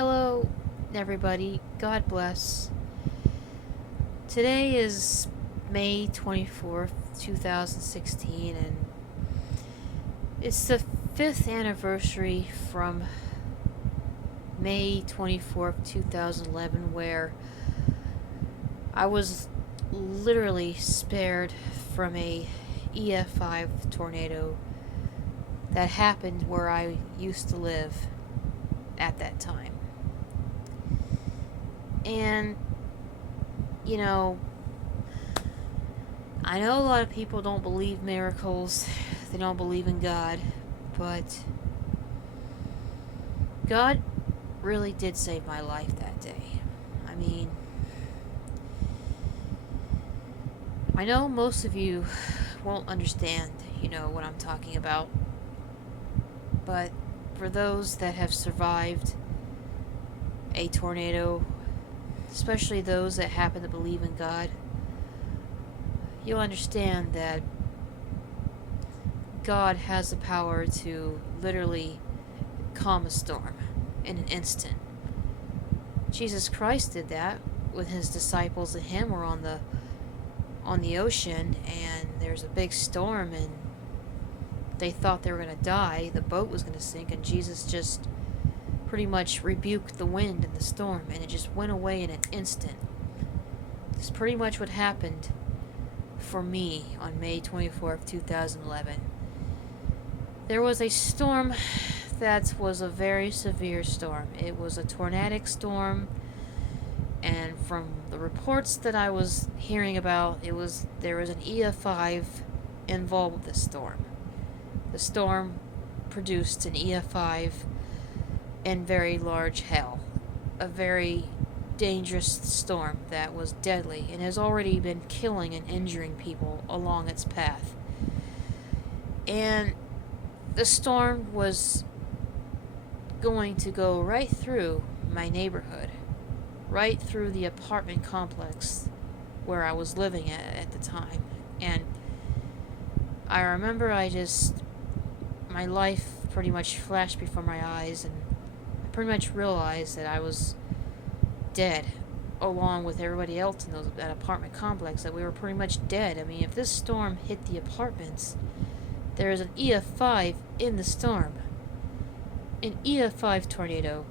Hello, everybody. God bless. Today is May 24th, 2016, and it's the 5th anniversary from May 24th, 2011, where I was literally spared from a EF5 tornado that happened where I used to live at that time. And, you know, I know a lot of people don't believe miracles, they don't believe in God, but God really did save my life that day. I mean, I know most of you won't understand, what I'm talking about, but for those that have survived a tornado, especially those that happen to believe in God, you'll understand that God has the power to literally calm a storm in an instant. Jesus Christ did that with his disciples and him were on the ocean, and there's a big storm and they thought they were going to die, the boat was going to sink, and Jesus just pretty much rebuked the wind and the storm, and it just went away in an instant. That's pretty much what happened for me on May 24th, 2011. There was a storm that was a very severe storm. It was a tornadic storm, and from the reports that I was hearing about, there was an EF5 involved with the storm. The storm produced an EF5 and very large hail, a very dangerous storm that was deadly and has already been killing and injuring people along its path. And the storm was going to go right through my neighborhood, right through the apartment complex where I was living at the time. And I remember my life pretty much flashed before my eyes, and I pretty much realized that I was dead, along with everybody else in that apartment complex, that we were pretty much dead. I mean, if this storm hit the apartments, there is an EF5 in the storm. An EF5 tornado,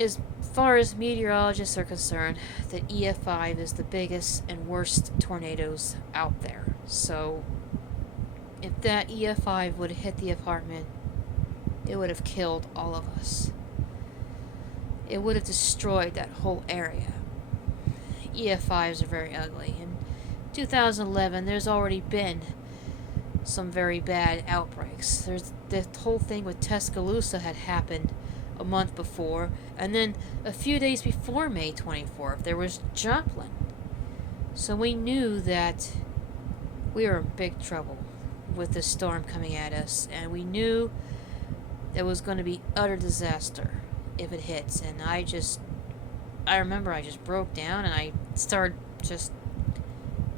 as far as meteorologists are concerned, the EF5 is the biggest and worst tornadoes out there. So, if that EF5 would have hit the apartment, it would have killed all of us. It would have destroyed that whole area. EF5s are very ugly. In 2011, there's already been some very bad outbreaks. There's the whole thing with Tuscaloosa had happened a month before, and then a few days before May 24th, there was Joplin. So we knew that we were in big trouble with this storm coming at us, and we knew there was going to be utter disaster if it hits. And I remember I just broke down and I started just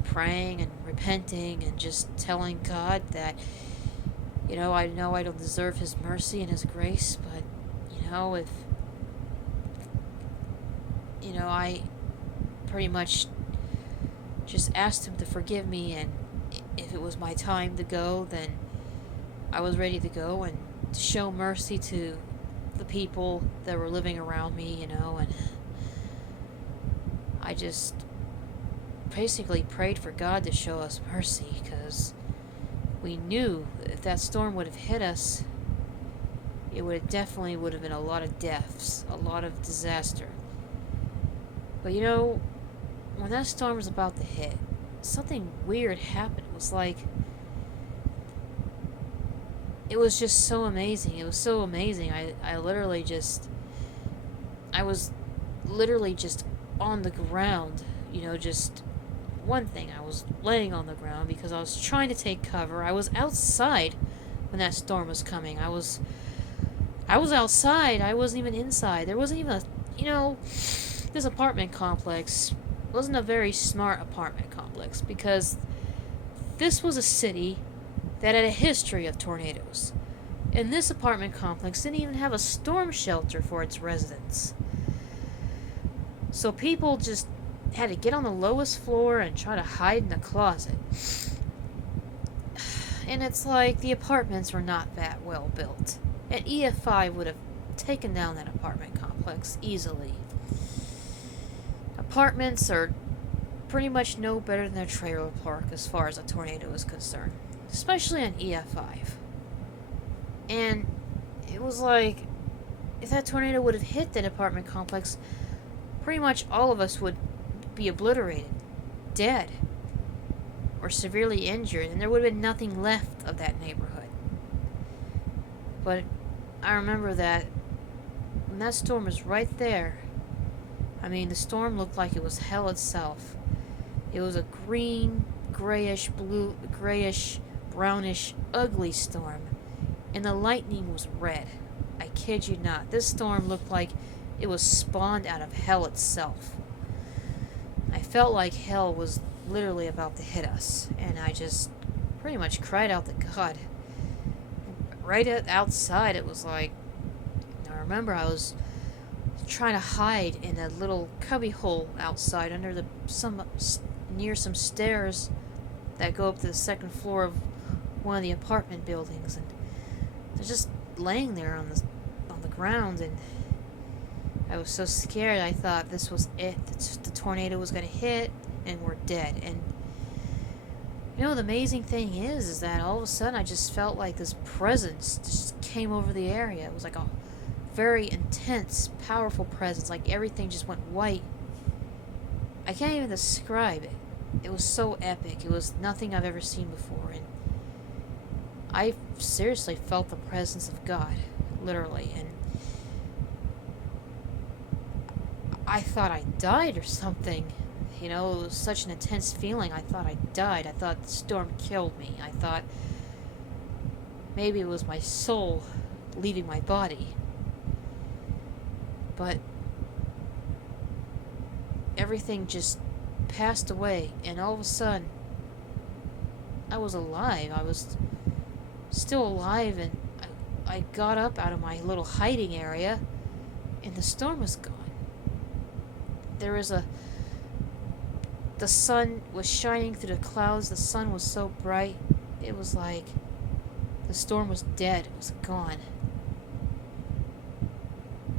praying and repenting and just telling God that, I know I don't deserve his mercy and his grace, but, if, I pretty much just asked him to forgive me, and if it was my time to go, then I was ready to go and to show mercy to the people that were living around me, and I just basically prayed for God to show us mercy, because we knew if that storm would have hit us, it definitely would have been a lot of deaths, a lot of disaster. But when that storm was about to hit, something weird happened. It was like, it was just so amazing. It was so amazing. I was literally just on the ground, just one thing. I was laying on the ground because I was trying to take cover. I was outside when that storm was coming. I was outside. I wasn't even inside. There wasn't even this apartment complex wasn't a very smart apartment complex, because this was a city that had a history of tornadoes. And this apartment complex didn't even have a storm shelter for its residents. So people just had to get on the lowest floor and try to hide in a closet. And it's like the apartments were not that well built. An EF5 would have taken down that apartment complex easily. Apartments are pretty much no better than a trailer park as far as a tornado is concerned, especially an EF5. And it was like, if that tornado would have hit that apartment complex, pretty much all of us would be obliterated, dead, or severely injured, and there would have been nothing left of that neighborhood. But I remember that when that storm was right there, I mean, the storm looked like it was hell itself. It was a green, grayish, blue, grayish, brownish, ugly storm, and the lightning was red. I kid you not. This storm looked like it was spawned out of hell itself. I felt like hell was literally about to hit us, and I just pretty much cried out to God. Right outside, it was like, I remember I was trying to hide in a little cubby hole outside under near some stairs that go up to the second floor of one of the apartment buildings, and I was just laying there on the ground, and I was so scared. I thought this was it. The tornado was going to hit, and we're dead. And you know, the amazing thing is that all of a sudden I just felt like this presence just came over the area. It was like a very intense, powerful presence. Like everything just went white. I can't even describe it. It was so epic. It was nothing I've ever seen before. And I seriously felt the presence of God, literally. And I thought I died or something. You know, it was such an intense feeling. I thought I died. I thought the storm killed me. I thought maybe it was my soul leaving my body. But everything just passed away, and all of a sudden, I was alive. I was still alive, and I got up out of my little hiding area, and the storm was gone. The sun was shining through the clouds. The sun was so bright. It was like the storm was dead. It was gone.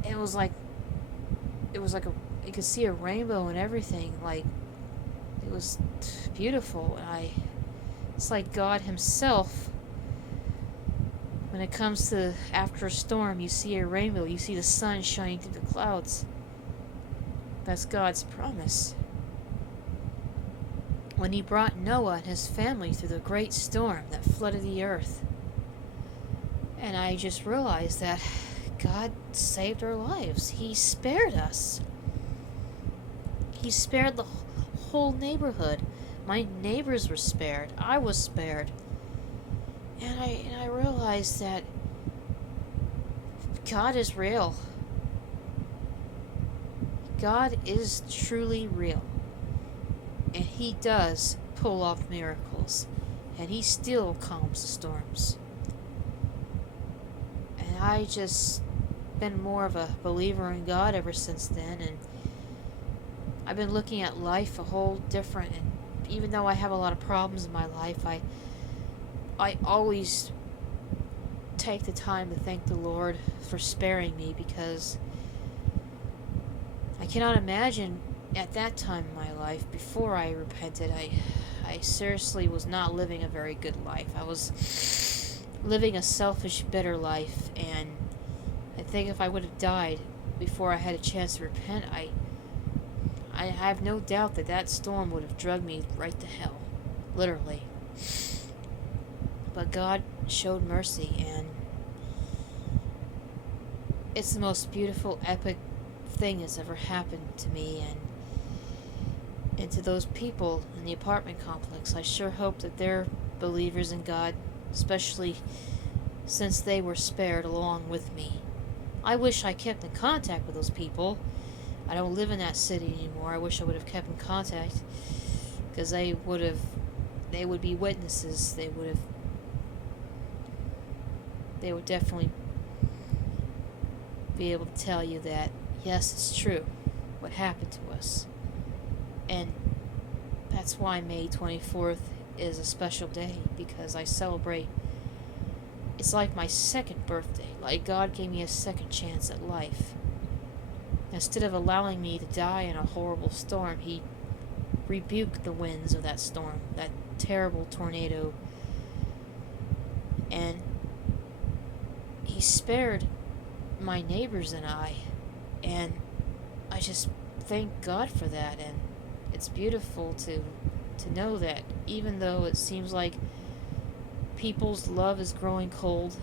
It was like you could see a rainbow and everything. Like, it was beautiful. It's like God himself. When it comes to after a storm, you see a rainbow. You see the sun shining through the clouds. That's God's promise. When he brought Noah and his family through the great storm that flooded the earth. And I just realized that God saved our lives. He spared us. He spared the whole neighborhood. My neighbors were spared. I was spared. And I realized that God is real. God is truly real. And he does pull off miracles. And he still calms the storms. And I just been more of a believer in God ever since then, and I've been looking at life a whole different. And even though I have a lot of problems in my life, I always take the time to thank the Lord for sparing me, because I cannot imagine at that time in my life, before I repented, I seriously was not living a very good life. I was living a selfish, bitter life, and I think if I would have died before I had a chance to repent, I have no doubt that storm would have dragged me right to hell. Literally. But God showed mercy, and it's the most beautiful, epic thing that's ever happened to me, and to those people in the apartment complex. I sure hope that they're believers in God, especially since they were spared along with me. I wish I kept in contact with those people. I don't live in that city anymore. I wish I would have kept in contact, because they would be witnesses. They would have they would definitely be able to tell you that, yes, it's true what happened to us. And that's why May 24th is a special day, because I celebrate. It's like my second birthday. Like God gave me a second chance at life. Instead of allowing me to die in a horrible storm, He rebuked the winds of that storm, that terrible tornado, and He spared my neighbors and I. And I just thank God for that. And it's beautiful to know that even though it seems like people's love is growing cold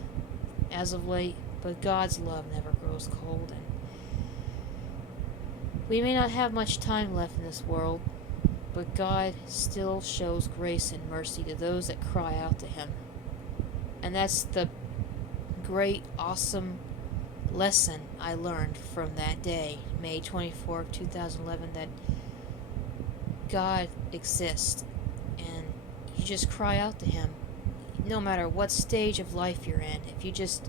as of late, but God's love never grows cold. And we may not have much time left in this world, but God still shows grace and mercy to those that cry out to Him. And that's the great, awesome lesson I learned from that day, May 24th, 2011, that God exists, and you just cry out to Him. No matter what stage of life you're in, if you just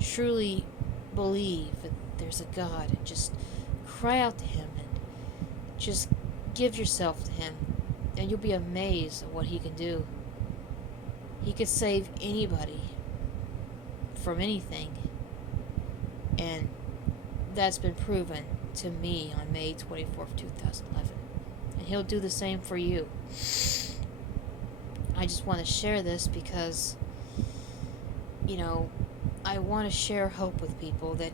truly believe that there's a God, just cry out to Him and just give yourself to Him, and you'll be amazed at what He can do. He could save anybody from anything, and that's been proven to me on May 24th, 2011. And He'll do the same for you. I just want to share this because, I want to share hope with people that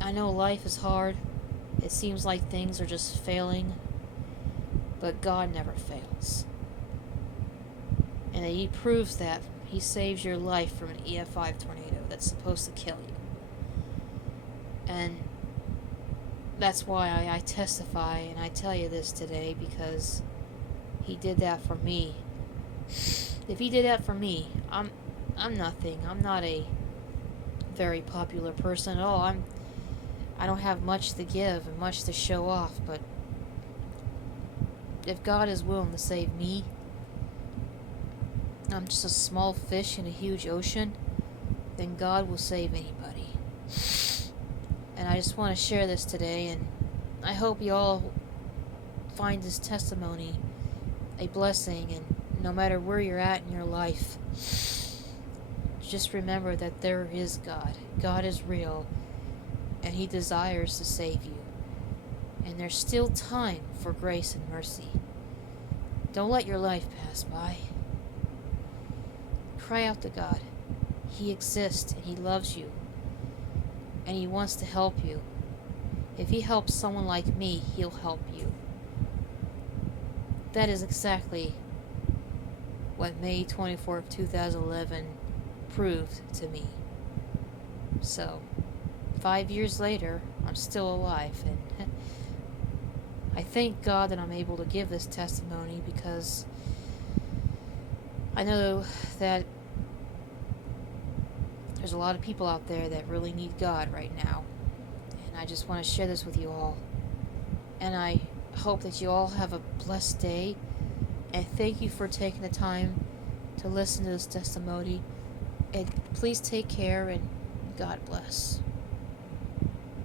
I know life is hard. It seems like things are just failing, but God never fails. And He proves that. He saves your life from an EF5 tornado that's supposed to kill you. And that's why I testify and I tell you this today, because He did that for me. If He did that for me, I'm nothing. I'm not a very popular person at all. I don't have much to give and much to show off, but if God is willing to save me, I'm just a small fish in a huge ocean, then God will save anybody. And I just want to share this today, and I hope you all find this testimony a blessing, and no matter where you're at in your life, just remember that there is God. God is real, and He desires to save you. And there's still time for grace and mercy. Don't let your life pass by. Cry out to God. He exists, and He loves you, and He wants to help you. If He helps someone like me, He'll help you. That is exactly what May 24th, 2011 proved to me. So, 5 years later, I'm still alive, and I thank God that I'm able to give this testimony, because I know that there's a lot of people out there that really need God right now, and I just want to share this with you all. And I hope that you all have a blessed day, and thank you for taking the time to listen to this testimony. And please take care, and God bless.